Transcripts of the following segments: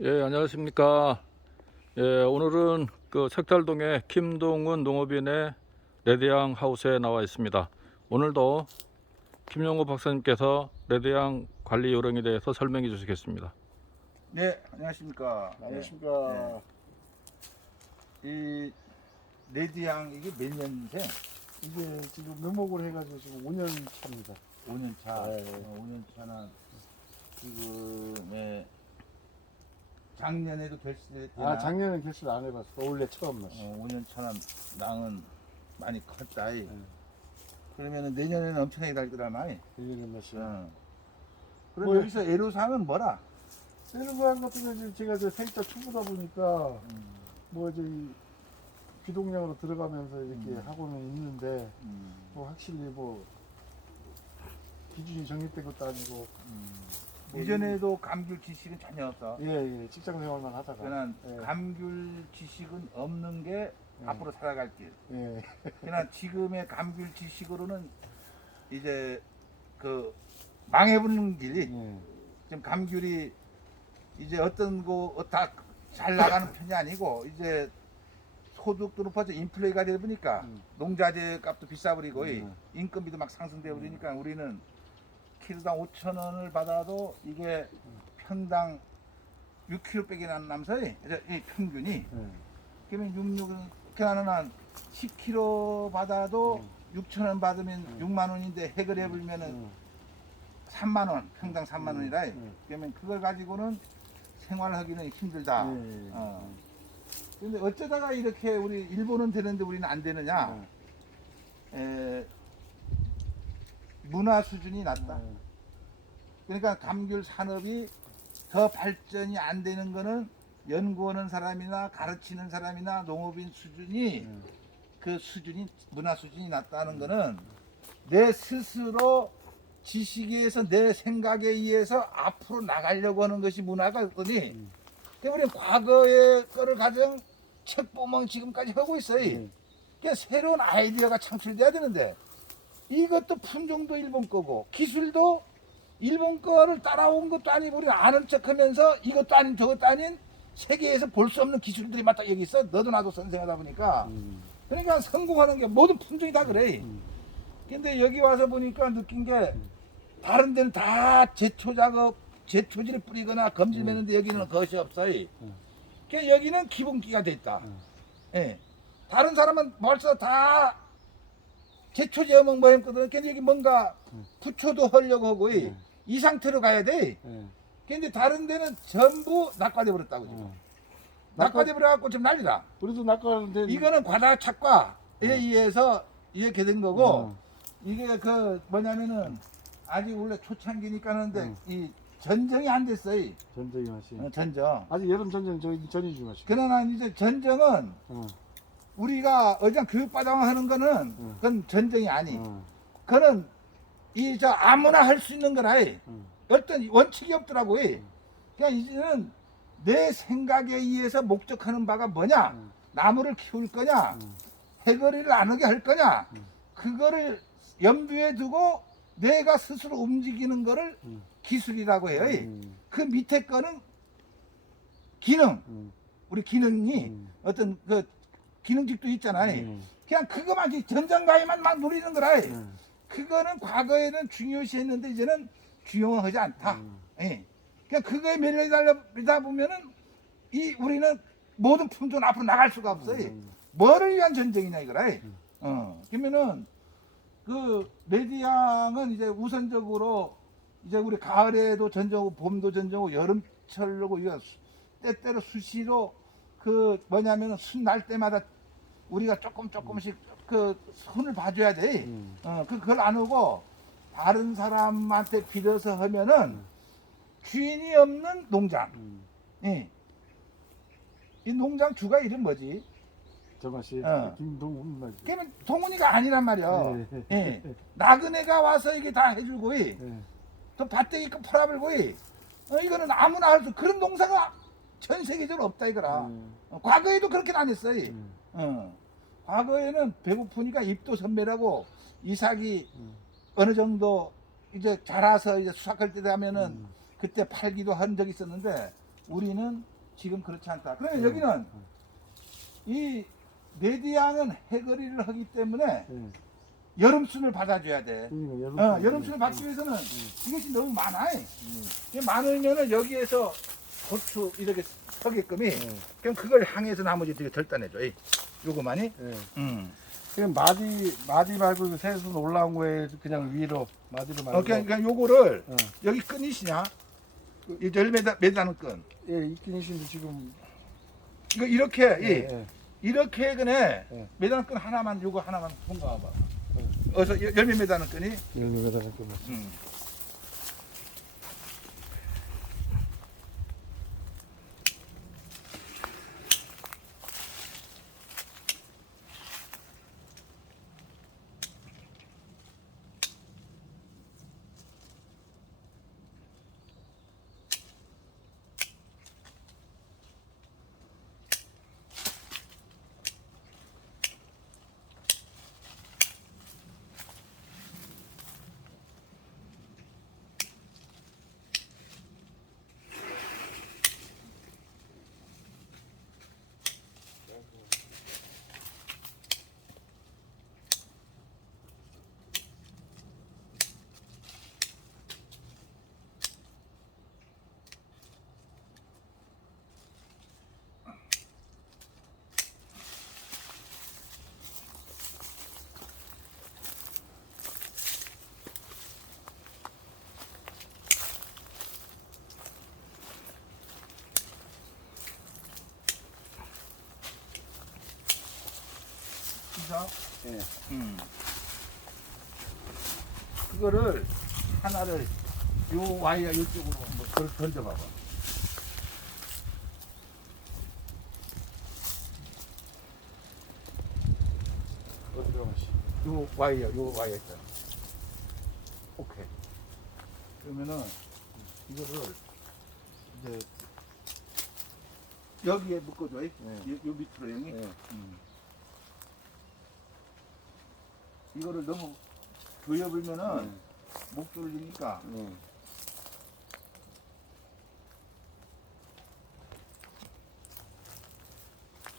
예, 안녕하십니까. 예, 오늘은 그 색달동의 김동은 농업인의 레드양 하우스에 나와 있습니다. 오늘도 김용호 박사님께서 레드양 관리 요령에 대해서 설명해 주시겠습니다. 네, 안녕하십니까. 안녕하십니까. 이 레디양 이게 몇 년생? 이게 지금 묘목을 해가지고 지금 5년 차입니다. 5년 차. 네. 어, 5년 차는 지금 예, 작년에도 결실했잖아. 아 작년엔 결실 안 해봤어. 올해 처음 났어. 어, 5년 차는 낭은 많이 컸다. 이. 네. 그러면은 내년에는 엄청나게 달 거란 말이. 1년에 몇이야. 어. 그럼 뭐- 여기서 애로사항은 뭐라? 세르반 같은 경우는 제가 저 세입자 초보다 보니까 음, 뭐 이제 이 비동량으로 들어가면서 이렇게 음. 하고는 있는데 음, 뭐 확실히 뭐 기준이 정립된 것도 아니고 음. 뭐 이전에도 감귤 지식은 전혀 없어. 예 예 직장 생활만 하다가 그냥 예. 감귤 지식은 없는 게 예. 앞으로 살아갈 길. 예. 그냥 지금의 감귤 지식으로는 이제 그 망해버리는 길이 예. 지금 감귤이 이제 어떤 거다잘 나가는 편이 아니고 이제 소득도 높아져 인플레이가 되다 보니까 음. 농자재 값도 비싸버리고 음. 인건비도 막 상승돼 버리니까 우리는 키로당 5천 원을 받아도 이게 편당 6kg 빼기 나는 남서이 이 평균이 예. 그러면 66은 그나는 한 10kg 받아도 음. 6천 원 받으면 음. 6만 원인데 해결 해버리면은 음. 3만 원 평당 3만 음. 원이라 음. 그러면 그걸 가지고는 생활하기는 힘들다. 예. 어. 근데 어쩌다가 이렇게 우리 일본은 되는데 우리는 안 되느냐? 예. 에, 문화 수준이 낮다. 예. 그러니까 감귤 산업이 더 발전이 안 되는 거는 연구하는 사람이나 가르치는 사람이나 농업인 수준이 예. 그 수준이 문화 수준이 낮다는 거는 내 스스로 지식에 내 생각에 의해서 앞으로 나가려고 하는 것이 문화가 더니 음. 그 우리는 과거의 거를 가장 책 보면 지금까지 하고 있어요. 예. 그러니까 새로운 아이디어가 창출돼야 되는데 이것도 품종도 일본 거고 기술도 일본 거를 따라온 것도 아니고 우리는 아는 척하면서 이것도 아닌 저것도 아닌 세계에서 볼 수 없는 기술들이 막 여기 있어. 너도 나도 선생하다 보니까 음. 그러니까 성공하는 게 모든 품종이 다 그래. 음. 근데 여기 와서 보니까 느낀 게 다른 데는 다 제초 작업, 제초지를 뿌리거나 검질 음. 매는데 여기는 그것이 없어요. 음. 그러니까 여기는 기본기가 돼 있다. 음. 예. 다른 사람은 벌써 다 제초 제 어먹 뭐 했거든. 근데 여기 뭔가 음. 부초도 하려고 하고 이- 음. 이 상태로 가야 돼. 예. 근데 다른 데는 전부 낙과돼 버렸다고 지금. 어. 낙과돼 버려갖고 지금 난리다. 우리도 낙가는데 이거는 과다 착과에 의해서 이렇게 된 거고 어. 이게 그 뭐냐면은 아직 원래 초창기니까 하는데 음. 이 전정이 안 됐어요. 전쟁이 맛이. 어, 전정. 아직 여름 전쟁 저희 전이지 마시. 그러나 이제 전정은 어. 우리가 어장 교육받아 하는 거는 음. 그건 전쟁이 아니. 어. 그거는 이 저 아무나 할 수 있는 거라. 음. 어떤 원칙이 없더라고. 그냥 이제는 내 생각에 의해서 목적하는 바가 뭐냐? 음. 나무를 키울 거냐? 음. 해거리를 안 하게 할 거냐? 음. 그거를 염두에 두고 내가 스스로 움직이는 거를 음. 기술이라고 해요. 음. 그 밑에 거는 기능. 음. 우리 기능이 음. 어떤 그 기능직도 있잖아요. 음. 그냥 그거만 전장가에만 막 누리는 거라. 음. 그거는 과거에는 중요시했는데 이제는 중요하지 않다. 음. 예. 그냥 그거에 매료되다 보면은 이 우리는 모든 품종 앞으로 나갈 수가 없어 요. 음. 뭐를 위한 전쟁이냐 이거라. 음. 어. 그러면은 그 레디양은 이제 우선적으로 이제 우리 가을에도 전정하고 봄도 전정하고 여름철로고 이거 수- 때때로 수시로 그 뭐냐면은 순 날 때마다 우리가 조금 조금씩 그 손을 봐줘야 돼. 음. 어, 그, 그걸 안 오고 다른 사람한테 빌어서 하면은 주인이 없는 농장. 음. 예. 이 농장 주가 이름 뭐지? 저 맛이 어. 김동훈 맛이. 그러면 동훈이가 아니란 말이야. 네. 예. 나그네가 와서 이게 다 해주고, 이. 예. 또 밭대기 그 팔아버리고, 이. 어, 이거는 아무나 할 수, 그런 농사가 전 세계적으로 없다 이거라. 음. 어, 과거에도 그렇게는 안 했어. 이. 음. 어. 과거에는 배고프니까 입도 선배라고 이삭이 음. 어느 정도 이제 자라서 이제 수확할 때 되면은 음. 그때 팔기도 한 적이 있었는데 우리는 지금 그렇지 않다. 그러면 음. 여기는 이 레디앙은 해거리를 하기 때문에 예. 여름순을 받아줘야 돼. 그러니까 여름 어, 여름순을 받기 위해서는 이것이 너무 많아. 이게 많으면은 여기에서 고추 이렇게 서게끔이 예. 그럼 그걸 향해서 나머지 되게 절단해줘. 이. 요거만이. 예. 음. 그냥 마디 마디 말고 그 새순 올라온 거에 그냥 위로 마디로 말고. 어, 그러니까 요거를 어. 여기 끈이시냐? 이 열매다 매다는 끈. 예, 있는데 지금. 이거 이렇게 이 예, 예. 이렇게 그네 예. 매다는 끈 하나만 요거 하나만 통과해봐. 예. 어서 열- 열매 매다는 끈이. 열매가 좀. 음. 그래서 예. 음. 그거를 하나를 요 와이어 이쪽으로 한번 걸, 던져봐봐. 어디로 가시? 요 와이어, 요 와이어 있잖아. 오케이. 그러면은 이거를 이제 여기에 묶어줘. 요, 네. 요 밑으로 형이. 예. 음. 이거를 너무 조여불면은 목 졸리니까 예.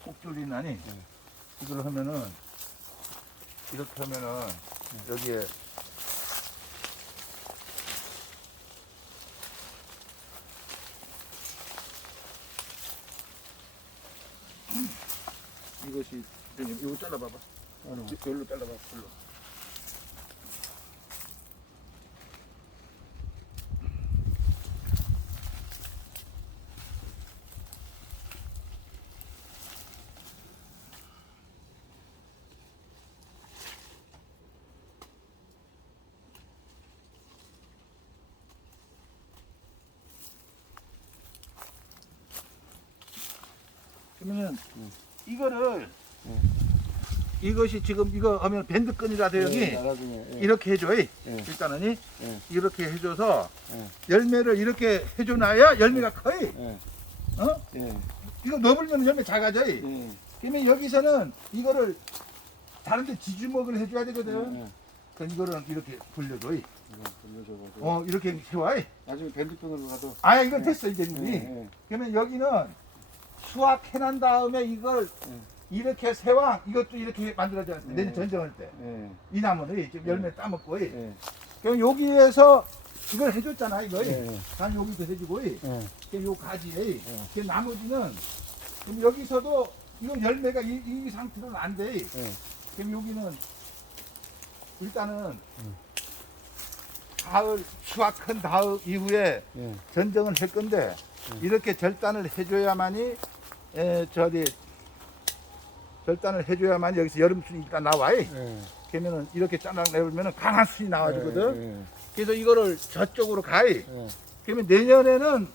목 졸리나니 이걸 하면은 이렇게 하면은 여기에 이것이 이거 잘라봐봐. 별로 잘라봐. 별로. 그러면 음. 이거를 음. 이것이 지금 이거 하면 밴드끈이라 예, 대형이 나중에. 예. 이렇게 해줘. 이. 예. 일단은 이 예. 이렇게 해줘서 예. 열매를 이렇게 해줘놔야 열매가 커. 이. 예. 어? 예. 이거 넣어버리면 열매 작아져. 이. 예. 그러면 여기서는 이거를 다른데 지주먹을 해줘야 되거든. 예. 그럼 이거를 이렇게 돌려줘. 이. 어 이렇게 세워. 이. 나중에 밴드끈으로 가도. 아 이건 예. 됐어 이제 예. 이미. 예. 그러면 여기는 수확해난 다음에 이걸 예. 이렇게 세왕 이것도 이렇게 만들어져. 예. 내년 전정할 때. 예. 이 나무는 이 지금 열매 따먹고. 이. 예. 그럼 여기에서 이걸 해줬잖아 이거. 이. 예. 난 여기도 해주고. 이. 예. 그요 가지에 예. 그 나머지는 그럼 여기서도 이건 열매가 이, 이 상태로는 안 돼. 예. 그럼 여기는 일단은 음. 가을 수확한 다음 이후에 예. 전정을 할 건데 음. 이렇게 절단을 해줘야만이 에, 저기 절단을 해줘야만 여기서 여름 순이 일단 나와. 예. 그러면은 이렇게 잘라 내보면은 강한 순이 나와주거든. 예. 그래서 이거를 저쪽으로 가이. 예. 그러면 내년에는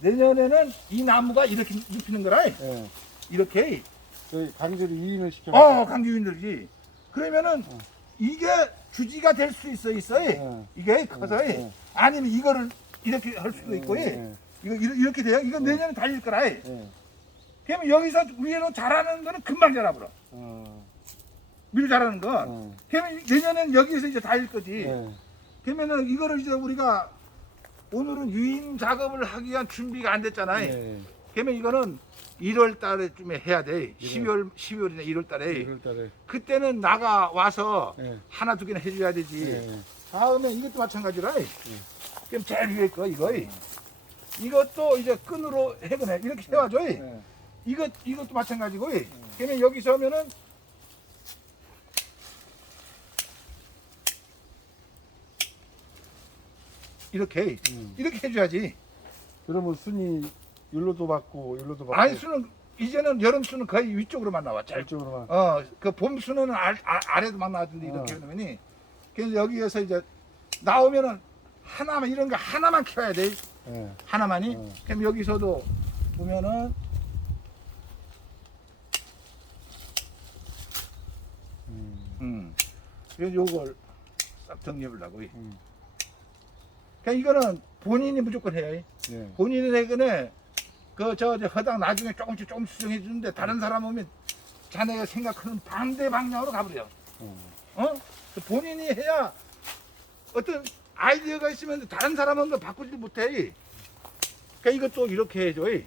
내년에는 이 나무가 이렇게 눕히는 거라. 예. 이렇게. 저희 강제로 이인을 시켜. 어, 강규인들이. 그러면은 어. 이게 주지가 될 수 있어, 있어. 예. 이게 커서. 예. 아니면 이거를 이렇게 할 수도 있고. 예. 이거 이렇- 이렇게 돼요. 이건 내년에 달릴 거라. 예. 그러면 여기서 위에로 자라는 거는 금방 자라버려. 어. 밀 자라는 거. 어. 그러면 내년에는 여기서 이제 달릴 거지. 예. 그러면은 이거를 이제 우리가 오늘은 유인 작업을 하기 위한 준비가 안 됐잖아요. 예. 그러면 이거는 1월 달에쯤에 해야 돼. 12월 12월이나 1월 달에. 1월 달에. 그때는 나가 와서 예. 하나 두 개는 해줘야 되지. 예. 다음에 이것도 마찬가지라. 그럼 제일 위에 거 이거. 이것도 이제 끈으로 해거네. 이렇게 해와줘. 예. 이것 이것도 마찬가지고. 그러면 여기서 하면은 이렇게 음. 이렇게 해줘야지. 그러면 순이 일로도 받고 일로도 받고 아니 수는 이제는 여름 수는 거의 위쪽으로만 나와. 잘. 절쪽으로만 어, 그 봄 수는 아, 아, 아래도만 나와준데 이렇게 어. 해놓으면이 그래서 여기에서 이제 나오면은 하나만 이런 거 하나만 키워야 돼. 예. 하나만이. 어. 그럼 여기서도 보면은 음. 음. 그래서 요걸 싹 정리해보려고. 음. 그냥 이거는 본인이 무조건 해야 해. 예. 본인이 해거네. 그저 허당 나중에 조금씩 조금씩 수정해 주는데 다른 사람 오면 자네가 생각하는 반대 방향으로 가버려. 어. 어? 그 본인이 해야 어떤 아이디어가 있으면 다른 사람은 그 바꾸지 못해. 그러니까 이것도 이렇게 해줘. 예.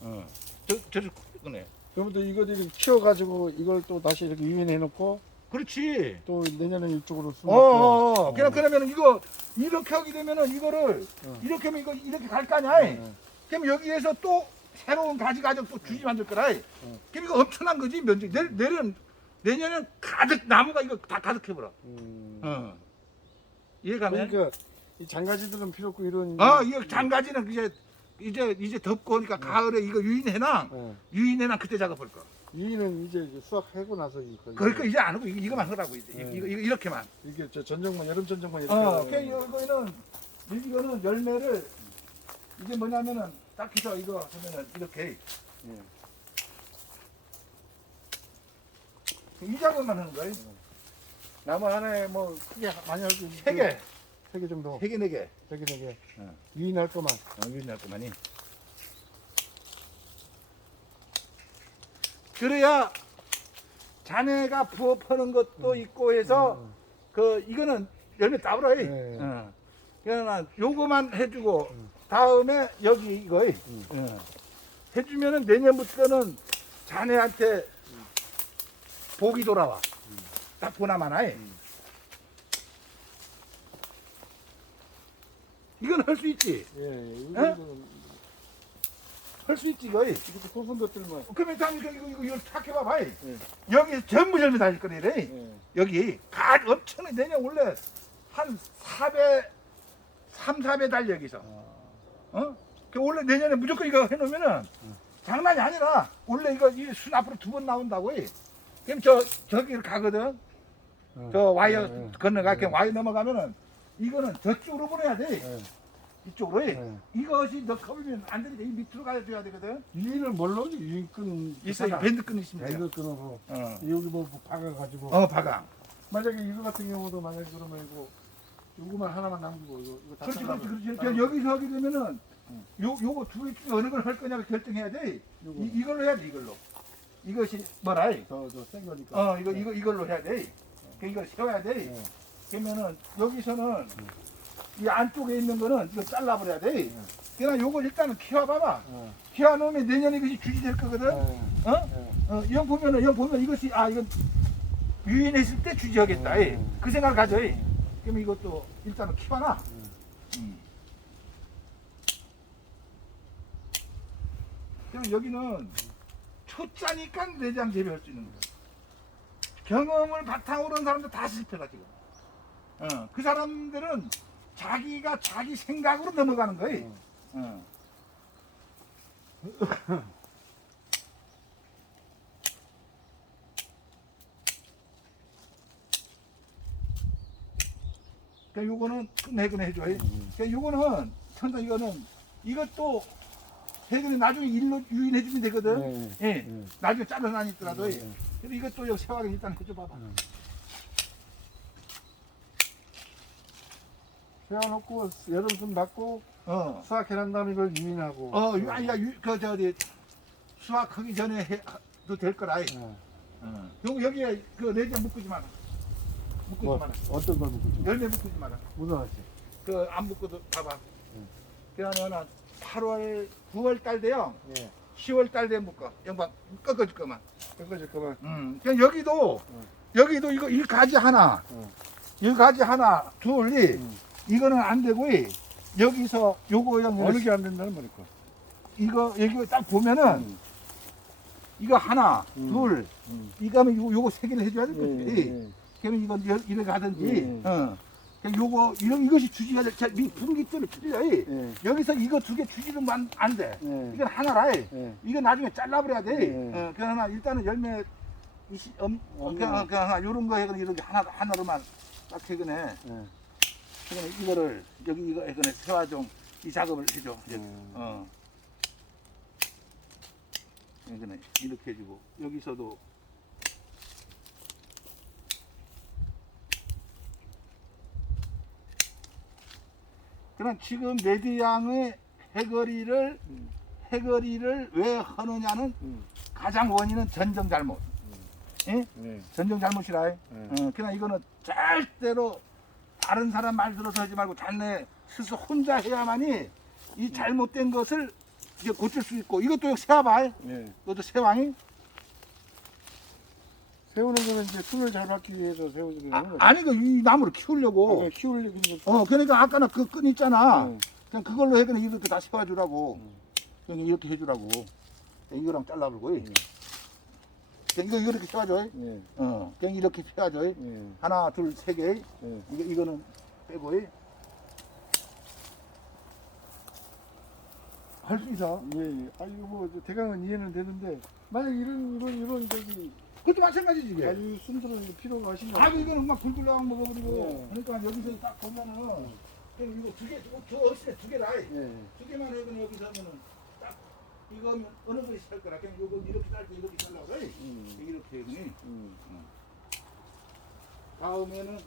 어. 저, 저를 꺼내. 그러면 이거 이렇게 키워가지고 이걸 또 다시 이렇게 유인해 놓고 그렇지. 또 내년에 이쪽으로 어, 쓰고 어, 어. 그냥 그러면 이거 이렇게 하게 되면은 이거를 어. 이렇게 하면 이거 이렇게 갈거 아니야. 예. 그럼 여기에서 또 새로운 가지 가정 또 주지 만들 거라. 그럼 이거 엄청난 거지 면적. 내, 내년 내년엔 가득 나무가 이거 다 가득해버려. 음. 어. 이해가면? 그러니까 이 장가지들은 필요 없고 이런 아, 이거 장가지는 이제 이제 이제 덥고 그러니까 가을에 이거 유인해놔. 예. 유인해놔 그때 작업할 거. 유인은 이제 수확하고 나서 이거 그러니까 이제 안 하고 이거, 이거만 하라고 이제 네. 이거, 이거 이렇게만. 이게 저 전정만 여름 전정만 이렇게 어, 하고. 그 이거는 이거는 열매를 이게 뭐냐면은 딱 해서 이거 하면은 이렇게 예. 이 작업만 하는 거예요. 나무 하나에 뭐 크게 많이 할 수 있는 세 개, 세개 정도 세 개, 네 개. 세개 네 개 어. 유인할 거만 어, 유인할 거만이. 그래야 자네가 부업하는 것도 있고 해서 음. 그 이거는 열매 따버려. 네. 어. 그러나 요거만 해주고 음. 다음에 여기 이거 음. 어. 해주면은 내년부터는 자네한테 복이 돌아와. 딱 보나마나 해. 이건 할 수 있지. 예, 이거 어? 좀할수 있지 이거. 이렇게 소순 것들만 그러면 다음에 이거 이거 이거 탁 해봐봐. 예. 여기 전부 열매 달릴 거래. 예. 여기 가 엄청나 내년 원래 한 4배 3, 4배 달려 여기서 아, 어? 그 원래 내년에 무조건 이거 해놓으면은 장난이 아니라 원래 이거 이 순 앞으로 두 번 나온다고 해. 그럼 저 저기를 가거든 어. 저 와이어 예, 예. 건너가 예. 그냥 와이어 넘어가면은 이거는 저쪽으로 보내야 돼 예. 이쪽으로 해. 예. 이것이 너 커버면 안 되니까 이 밑으로 가줘야 되거든 유인을 뭘로 하지? 유인끈 있어 이 밴드 끈 있으면 돼 밴드 끈으로 어. 여기 뭐, 뭐 박아가지고 어 박아 만약에 이거 같은 경우도 만약에 그러면 이거 요거만 하나만 남기고 이거 이거 다 그렇지 그렇지 그렇지 따로 그냥 여기서 하게 되면은 요 요거 둘 중에 어느 걸 할 거냐고 결정해야 돼 요거 이, 이걸로 해야 돼 이걸로 이것이 뭐라 해? 더 더센 거니까 어 이거 이거 이걸로 해야 돼. 그 이걸 세워야 돼. 예. 그러면은 여기서는 이 안쪽에 있는 거는 이거 잘라버려야 돼. 그냥 요걸 일단은 키워봐봐. 예. 키워놓으면 내년에 이것이 주지 될 거거든. 예. 어? 예. 어, 이형 보면은 이형 보면 이것이 아 이건 유인했을 때 주지하겠다. 음. 그 생각을 가져. 그러면 이것도 일단은 키워놔. 음. 그럼 여기는 초짜니까 내장 재배할 수 있는 거야. 경험을 바탕으로 한 사람들 다 실패가 지금. 어, 그 사람들은 자기가 자기 생각으로 넘어가는 거예요. 어. 그러니까 요거는 끝내긴 해줘요. 그러니까 요거는 천사 이거는 이것도 해근에 나중에 일로 유인해 주면 되거든. 예. 예. 예. 나중에 잘라나니 있더라도. 예. 그래서 이것도 여기 세화를 일단 해줘 봐봐. 음. 세워놓고 여름 좀 맞고 어. 수확해 난 다음에 이걸 유인하고 어, 유, 아니, 야, 유, 그, 저, 어디, 수확하기 전에 해도 될 거라. 예. 어. 요, 여기에 그 내장 묶지 마라. 묶지 뭐, 마라. 어떤 걸 묶고 열매 묶지 마라. 무슨 하지? 그, 안 묶어도 봐봐. 응. 그러면 8월 9월 달 돼요. 예. 10월 달 되면 묶어. 양반 꺾어줄 거만. 꺾어질 거면 음. 그냥 여기도 여기도 이거 이 가지 하나, 어. 이 가지 하나, 둘, 이 음. 이거는 안 되고 이 여기서 요거 그냥 어느 게 안 된다는 말이고. 이거 여기 딱 보면은 음. 이거 하나, 음. 둘, 음. 이거 하면 요거, 요거 세 개를 해줘야 될 예, 거지. 예. 그러면 이건 여- 이렇게 하든지, 예. 어. 그냥 요거 이런 이것이 주지가 될, 자, 이 분기점을 틀려. 이. 예. 여기서 이거 두 개 주지는 안, 안 돼. 예. 이건 하나라. 이. 예. 이거 나중에 잘라버려야 돼. 예. 어, 그러나 일단은 열매 이시, 음, 어, 그냥 그냥 하나 요런 거 해거나 이렇게 하나 하나로만 딱 해거네. 예. 그러면 이거를 여기 이거 해거네 세화종 이 작업을 해줘. 음. 어. 이거는 이렇게 해주고 여기서도 그럼 지금 레드양의 해거리를 음. 해거리를 왜 하느냐는 음. 가장 원인은 전정 잘못. 예? 예. 전정 잘못이라. 예. 어, 그냥 이거는 절대로 다른 사람 말 들어서 하지 말고 자네 스스로 혼자 해야만이 이 잘못된 것을 이제 고칠 수 있고 이것도 세워봐. 예. 이것도 세왕이 세우는 거는 이제 순을 잘 받기 위해서 세우는 아, 거죠. 아니 그 이 나무를 키우려고. 아, 게어 그러니까 아까나 그 끈 있잖아. 예. 그냥 그걸로 해 그냥 이렇게 다 세워주라고. 음. 그냥 이렇게 해주라고. 이거랑 잘라버리고. 음. 이거 이렇게 세워줘. 예. 어 그냥 이렇게 세워줘. 예. 하나 둘 세 개. 예. 이거 이거는 빼고. 할 수 있어. 예. 예. 아 이거 뭐 대강은 이해는 되는데 만약 이런 이런 이런 저기 그것도 마찬가지지 이게. 아주 순들은 필요가 하신다. 아 이거는 막 불들랑 먹어버리고 네. 그러니까 여기서 딱 보면은 그냥 이거 두개 저 없이 두 개라 예. 두 개만 해도 여기서 하면은 딱 이거 어느 분이 살 거라 그냥 요거 이렇게 잘고 이렇게 잘라고 그래 음. 이렇게 해니 음. 다음에는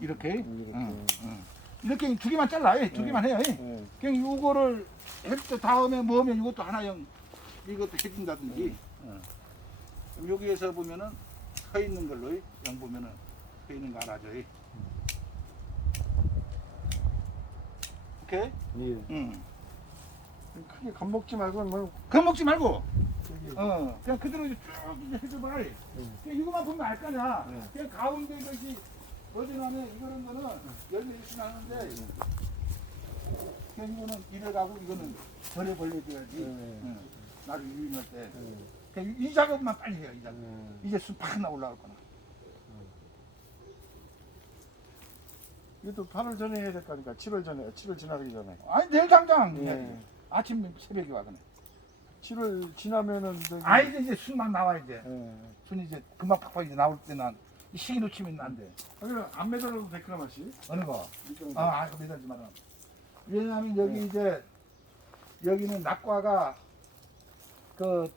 이렇게 이렇게. 응, 응. 이렇게 두 개만 잘라 두 네. 개만 해요 예. 그냥 요거를 할때 다음에 뭐 하면 이것도 하나형 이것도 해준다든지 어. 그럼 여기에서 보면은 서 있는 걸로 영 보면은 서 있는 거 알아줘 오케이? 예. 응. 크게 겁먹지 말고 뭐 그거 먹지 말고 저기 어 그냥 그대로 이제 쭉 이제 해줘봐 그냥 이거만 보면 알 거냐 네. 그냥 가운데 것이 어지간하면 이거는 거는 열매 열심히 하는데 그냥 이거는 이래 가고 이거는 절에 벌려줘야지 예. 응. 나를 유인할 때 예. 그냥 이, 이 작업만 빨리 해요 이 작업 예. 이제 숲 하나 올라올 거나 이것도 8월 전에 해야 될 거니까 7월 전에 7월 지나기 전에. 아니 내일 당장 예. 해야지. 아침 새벽에 와 그네 7월 지나면은 저기 아 이제 이제 순만 나와 이제 예. 순 이제 금방 팍팍 이제 나올 때난 시기 놓치면 안돼 아, 그럼 안 매달아도 될까 맛이? 어느 거 아, 아, 그 매달지 마라. 왜냐하면 여기 네. 이제 여기는 낙과가 그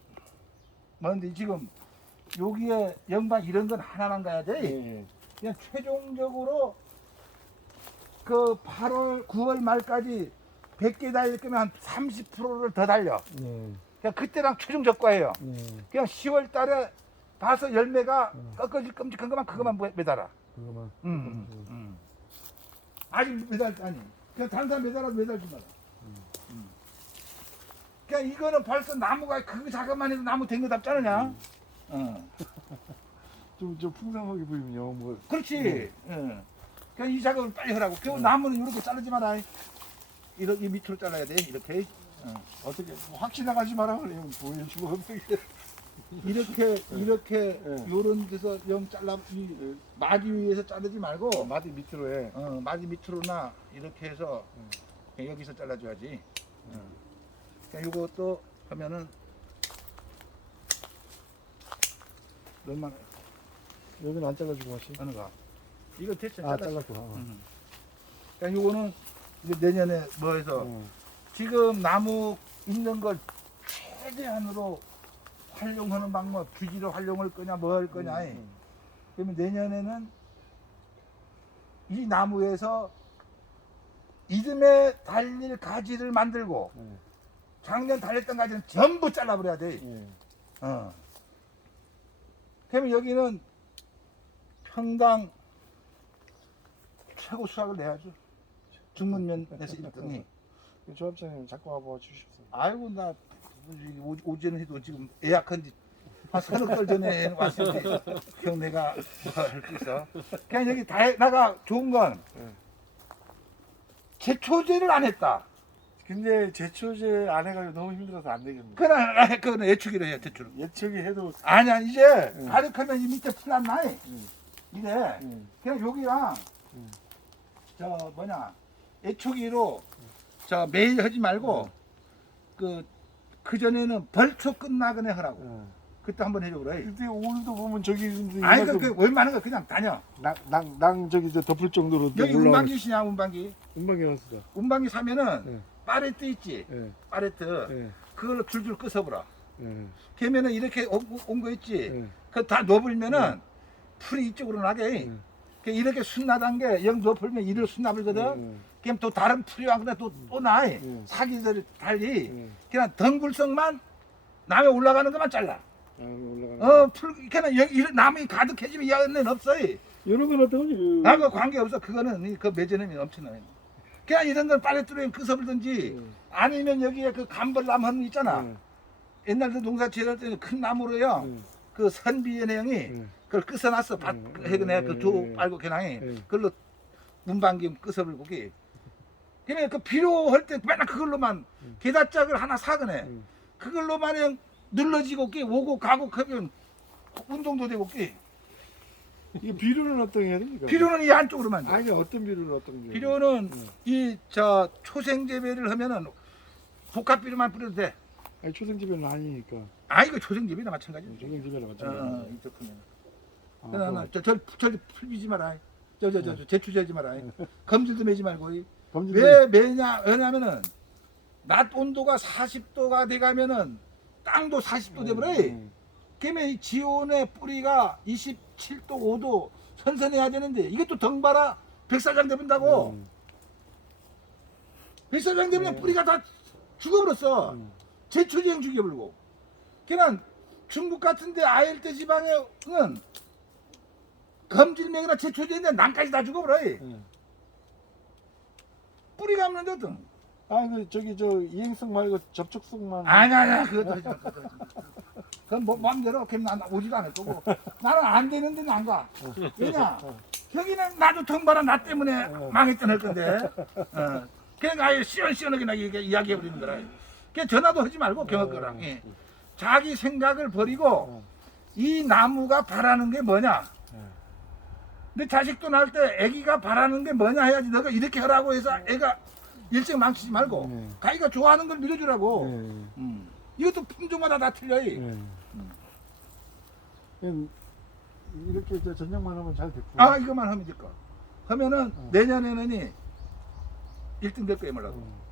뭔데 지금 여기에 영방 이런 건 하나만 가야 돼. 예. 그냥 최종적으로 그 8월 9월 말까지 100개 달릴 거면 한 30%를 더 달려. 예. 그냥 그때랑 최종 적과예요. 예. 그냥 10월 달에 봐서 열매가 음. 꺾어질 끔찍한 것만 그것만 매달아. 그거만. 음, 음, 음. 아직 매달 아니. 그냥 사람 매달아도 매달지 마라. 음. 그냥 이거는 벌써 나무가 그 작업만 해도 나무 된거 답잖느냐. 어. 좀, 좀 풍성하게 보이면요. 뭐 그렇지. 네. 예. 그냥 이 작업을 빨리 하라고. 그 나무는 이렇게 자르지 마라. 이렇게 밑으로 잘라야 돼. 이렇게. 어. 어떻게 뭐확 지나가지 마라 그래요. 보여주고 어떻게. 이렇게 이렇게 네. 요런 데서 영 잘라 이 마디 위에서 자르지 말고 마디 밑으로 해. 어, 마디 밑으로나 이렇게 해서 그냥 여기서 잘라줘야지. 어. 그냥 요것도 하면은 얼마나 여기는 안 잘라주고. 어느 거? 이거 대체 아 잘라. 잘랐구나. 어. 음. 그러니까 요거는 이제 내년에 뭐 해서 어. 지금 나무 있는 걸 최대한으로 활용하는 방법, 주지로 활용할 거냐, 뭐 할 거냐. 음, 그러면 내년에는 이 나무에서 이듬해 달릴 가지를 만들고 음. 작년 달렸던 가지는 전부 잘라버려야 돼. 예. 어. 그러면 여기는 평당 최고 수확을 내야죠. 중문면에서 1등이. 조합장님 자꾸 와봐 주십시오. 아이고 나 오- 오전에 해도 지금 예약한 지한 서너 달 전에 왔는데 형 내가 뭐할수 있어. 그냥 여기 다 나가 좋은 건 네. 제초제를 안 했다. 근데 제초제 안 해가지고 너무 힘들어서 안 되겠네. 그는 그는 예측이라 해 대출. 예측이 해도 아니야 이제 응. 가득하면 이 밑에 풀안 나이. 응. 이래 응. 그냥 여기랑 응. 저 뭐냐 애초기로 저 매일 하지 말고 그그 전에는 벌초 끝나거나 하라고 응. 그때 한번 해줘 그래. 근데 오늘도 보면 저기 아니 그, 그 웬만한 거 그냥 다녀. 낭낭 낭 저기 저 덮을 정도로 여기 운방기시냐 운방기? 운방이 왔어. 운방기 사면은 네. 파레트 있지 예. 파레트 예. 그걸로 줄줄 끄서보라. 예. 걔면은 이렇게 온 거 있지. 예. 그 다 넣어버리면은 풀이 이쪽으로 나게. 음. 그 이렇게 순나단 게영 넣어버리면 이를 순나불거든. 그럼 또 다른 풀이 와거나 또또 나이. 음. 사기들 달리 예. 그냥 덩굴성만 남에 올라가는 것만 잘라. 어, 풀 그냥 여기 나무이 가득해지면 이 안에는 없어. 이런 건 어떤 거지? 나그 거 관계 없어. 그거는 이- 그 매제념이 넘치는. 그냥 이런 건 빨래 뚜레 끄서불든지 아니면 여기에 그 감벌나무 있잖아. 옛날 그 농사 지을 때는 큰 나무로요. 그 선비의 내용이 그걸 끄서놨어. 밭 음, 해그네 음, 그조 음, 빨고 개낭이 음. 그걸로 문방김 끄서불고기. 그냥 그 필요할 때 맨날 그걸로만 음. 게다짝을 하나 사거네. 그걸로만 그냥 눌러지고 끼 오고 가고 하면 운동도 되고 끼. 이 비료는 어떤 게 해야 됩니까? 필요는 이 안쪽으로만. 돼. 아니 어떤 비료는 어떤 게? 필요는 음. 이저 초생 재배를 하면은 복합 비료만 뿌려도 돼. 아니 초생집에는 아니니까. 아 이거 재배나 마찬가지. 초생집에는 어, 마찬가지. 이쪽 크면. 아, 그러나 저저 저 풀비지 마라. 저 저 저 제추제지 마라. 검질도 매지 말고. 범죄 왜 매냐? 왜냐면은 낮 온도가 40도가 돼가면은 땅도 40도 돼버려. 음. 그러면 이 지온의 뿌리가 27도 5도 선선해야 되는데 이것도 덩바라 백사장 돼본다고. 음. 백사장 되면 음. 뿌리가 다 죽어버렸어. 음. 제초제형 죽여버리고. 그냥 중국 같은데 아열대 지방에는 검질맥이나 제초제인데 남까지 다 죽어버려. 음. 뿌리가 없는데 어떤. 아, 그 저기 저 이행성 말고 접촉성만. 아니야, 아니야, 그것도 하지 마. 그것도 하지 마. 그건 뭐 마음대로 그냥 난 오지도 않을 거고 나는 안 되는 데는 안 가. 왜냐? 여기는 나도 덩바라 나 때문에 망했던 할 건데. 어. 그러니까 아예 시원시원하게 나 이렇게 이야기해 버리는 거라. 그냥 전화도 하지 말고 경험 거랑. 예. 자기 생각을 버리고 어. 이 나무가 바라는 게 뭐냐? 내 자식도 낳을 때 아기가 바라는 게 뭐냐 해야지 너가 이렇게 하라고 해서 애가 일찍 망치지 말고 네. 자기가 좋아하는 걸 밀어주라고. 예. 음. 이것도 품종마다 다 틀려. 이. 예. 그냥 이렇게 저 전형만 하면 잘 됐고. 아 이것만 하면 될까? 하면은 어. 내년에는 1등 될 거야 몰라도. 음. 어.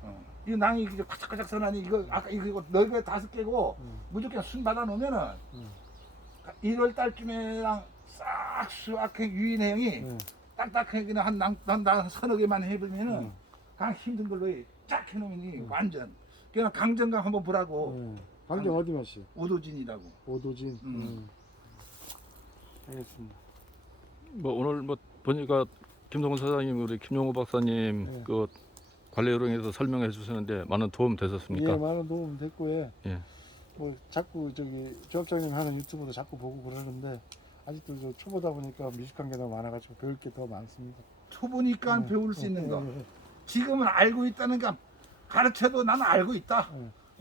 이 낭이 이제 과착과착 선하니 이거 아까 이거 너희가 다섯 개고 음. 무조건 순 받아 놓으면은 음. 1월 달쯤에랑 싹 수확해 유인 내용이 예. 딱딱하게 그냥 한낭한 서너 개만 해보면은 음. 그냥 힘든 걸로 쫙 해놓으니 음. 완전 그냥 강정강 한번 보라고 예. 강정 어디 맛이요? 오도진이라고. 오도진. 음. 음. 알겠습니다. 뭐 오늘 뭐 보니까 김동훈 사장님 우리 김용호 박사님 네. 예. 그 관리 요령에서 설명해 주셨는데 많은 도움 되셨습니까? 예, 많은 도움 됐고 예. 예. 뭐 자꾸 저기 조합장님 하는 유튜브도 자꾸 보고 그러는데 아직도 저 초보다 보니까 미숙한 게 너무 많아가지고 배울 게 더 많습니다. 초보니까 예. 배울 수 있는 거. 예, 예, 지금은 알고 있다는 게 가르쳐도 나는 알고 있다.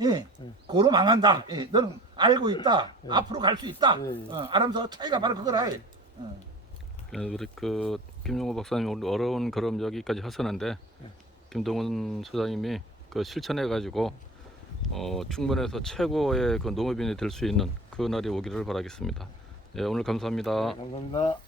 예. 예. 고로 망한다. 예. 너는 알고 있다. 예. 앞으로 갈 수 있다. 예, 예. 어, 알면서 차이가 바로 그거라. 예. 어. 예, 우리 그 김용호 박사님 오늘 어려운 걸음 여기까지 하셨는데 네. 김동훈 사장님이 그 실천해 가지고 어, 충분해서 최고의 그 농업인이 될 수 있는 그 날이 오기를 바라겠습니다. 예, 오늘 감사합니다. 감사합니다.